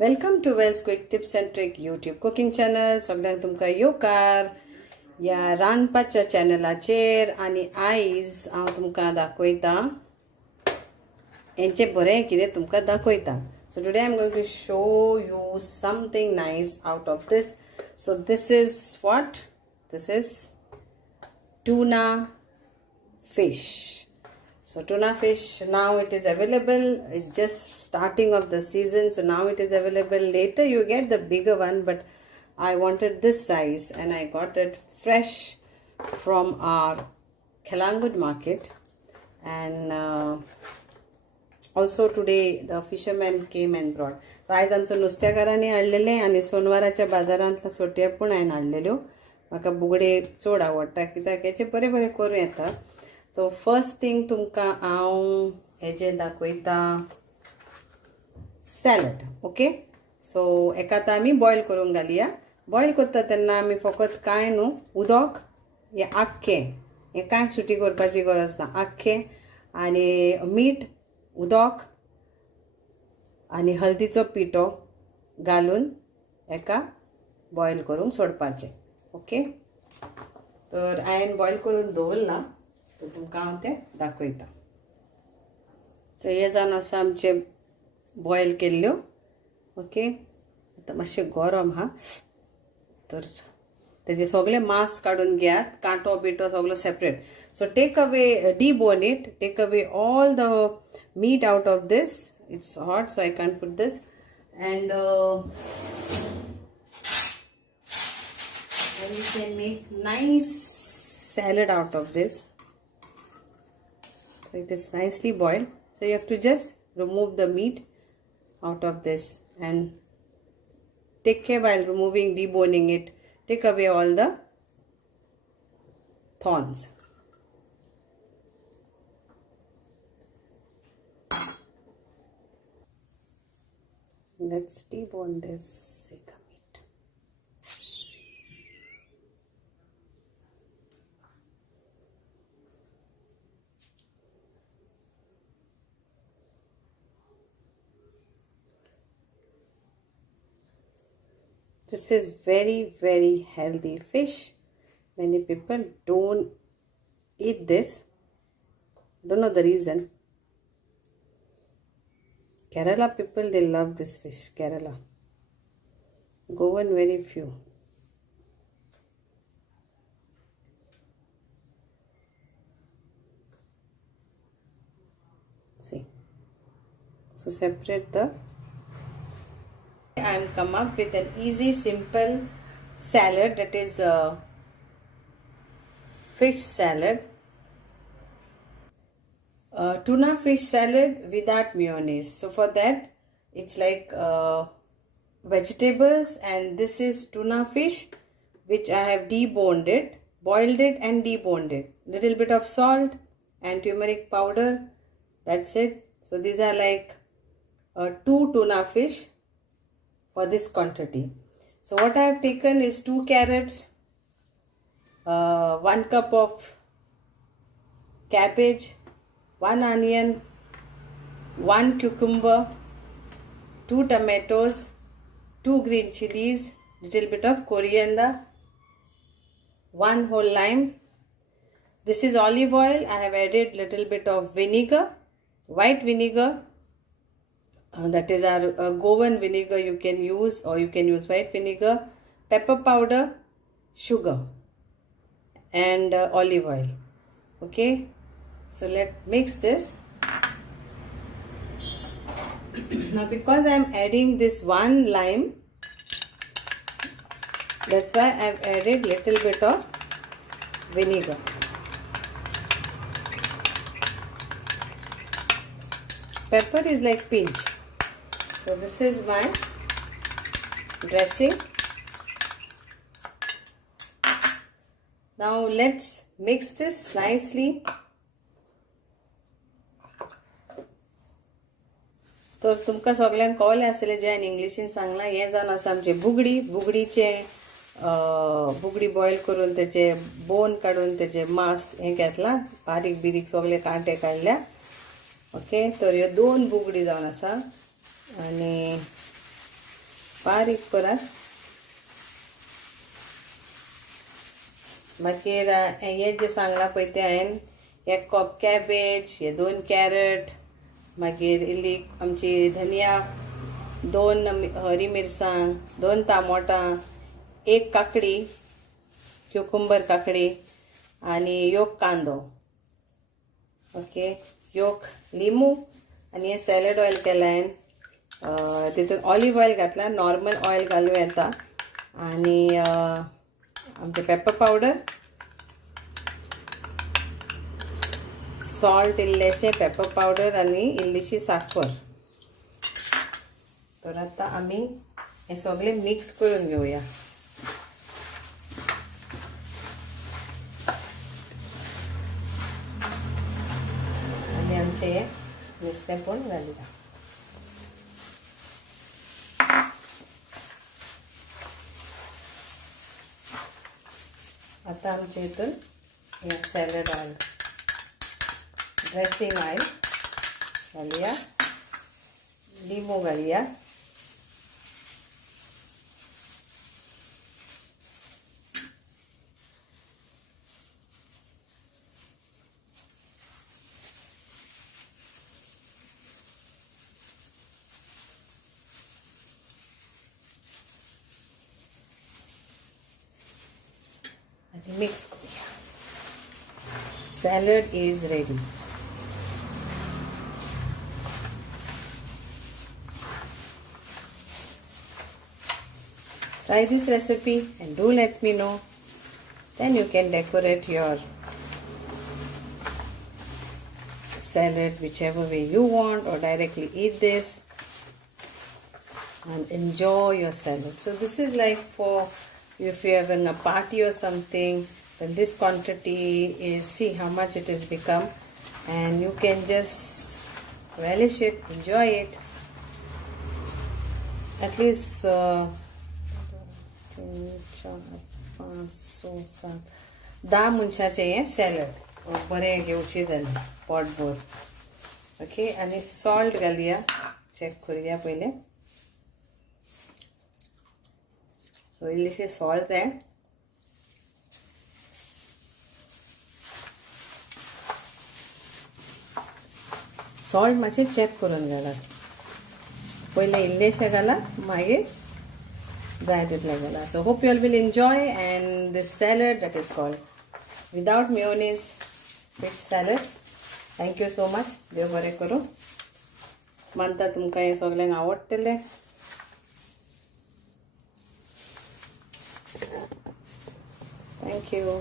Welcome to Wells Quick Tips and Trick YouTube cooking channel. सगळ्यांक तुमकां येवकार या रांदपाच्या चॅनलाचेर आनी आयज हांव तुमकां दाखयता हेंचे बरें कितें तुमकां दाखयता. So today I'm going to show you something nice out of this. So this is what? This is tuna fish. So tuna fish, now it is available. It's just starting of the season, so now it is available. Later you get the bigger one, but I wanted this size and I got it fresh from our Kelangud market. And also today the fishermen came and brought. So आज आमचो नुस्तेकारांनी हाडलेले आनी सोनवाराच्या बाजारांतल्या सोट्या पण हांवें हाडलेल्यो. म्हाका बुगडे चड आवडटा कित्याक हेचे बरे बरे करूं येता. So first thing तुमकां हांव हेजे दाखयता सॅलड. ओके, सो एका आतां आमी बॉयल करूंक घालया. बॉयल करता तेन्ना आमी फकत कांय न्हू उदक हे आख्खें, हें कांय सुटी करपाची गरज ना, आख्खें आनी मीठ उदक आनी हळदीचो पिठो घालून एका बॉयल करूंक सोडपाचें. ओके, तर हांवें बॉयल करून दवरला, तर तुमकां हांव तें दाखयता. सो हे जावन आसा आमचे बॉयल केल्ल्यो. ओके, आतां मातशें गरम हा, तर तेजे सगळे मांस काडून घेयात, कांटो बिटो सगळो separate. So take away, debone it, take away all the meat out of this. It's hot, so I can't put this. And you can make nice salad out of this. So it is nicely boiled. So you have to just remove the meat out of this and take care while removing, deboning it. Take away all the thorns. Let's debone this. This is very healthy fish. Many people don't eat this. Don't know the reason. Kerala people, they love this fish. Kerala. Goan, very few. See. So separate the. I'm come up with an easy, simple salad, that is fish salad. Tuna fish salad without mayonnaise. So for that, it's like vegetables, and this is tuna fish which I have deboned it, boiled it and deboned it. Little bit of salt and turmeric powder. That's it. So these are like 2 tuna fish for this quantity. So what I have taken is 2 carrots, 1 cup of cabbage, 1 onion, 1 cucumber, 2 tomatoes, 2 green chilies, little bit of coriander, 1 whole lime. This is olive oil. I have added little bit of vinegar, white vinegar. That is our Goan vinegar you can use, or you can use white vinegar, pepper powder, sugar and olive oil. Okay, so let's mix this. Now because I am adding this 1 lime, that's why I have added little bit of vinegar. Pepper is like pinch. So this is my dressing. Now let's mix this nicely. तर तुमकां सगळ्यांक कळलें आसलें जें हांवें इंग्लिशीन सांगलां. हें जावन आसा आमचें बुगडी. बुगडी बॉयल करून तेचे बोन काडून तेचे मांस हें घेतलां, बारीक बिरीक सगळे कांटे काडल्या. ओके, तर ह्यो 2 बुगडी जावन आसा. आनी बारीक करात. मागीर हे जे सांगला पळय ते हांवें 1 कप कॅबेज, हे 2 कॅरट, मागीर इल्ली आमची धनिया, 2 हरी मिरसांग, 2 टामोटां, 1 काकडी, क्युकुंबर काकडी आणि योक कांदो. ओके, योक लिंबू आणि हे सॅलड ऑयल केला हांवें. तितून ऑलिव्ह ऑयल घातला, नॉर्मल ऑयल घालूं येता. आणि आमचे पेपर पावडर, सॉल्ट इल्लेशें, पेपर पावडर आणि इल्लीशी साखर. तर आता आम्ही हे सगळे मिक्स करून घेऊया. आणि आमचे हे नुस्तें पण घालूया. आता आमच्या हितून हे सॅलड ऑयल, ड्रेसिंग ऑयल घालूया, लिंबू घालूया, आणि मिक्स करूया. Salad is ready. Try this recipe and do let me know. Then you can decorate your salad whichever way you want, or directly eat this and enjoy your salad. So this is like for if you're having a party or something, then this quantity is, see how much it has become, and you can just relish it, enjoy it. At least 3, 4, 5, 6, 7, 10 मनशाचे हे salad बरें घेवची जालें पोटभर. Okay, आणि salt घालुया, check करूया पहिले. सो इल्लीशी salt जाय. Salt मातशें चेक करून घालात. पहिले इल्लेशें घाला, मागीर जाय तितलें घाला. So hope you all will enjoy and this salad that is called without mayonnaise fish salad. Thank you so much. देव बरें करूं. मानता तुमकां हें सगळ्यांक आवडटलें. Thank you.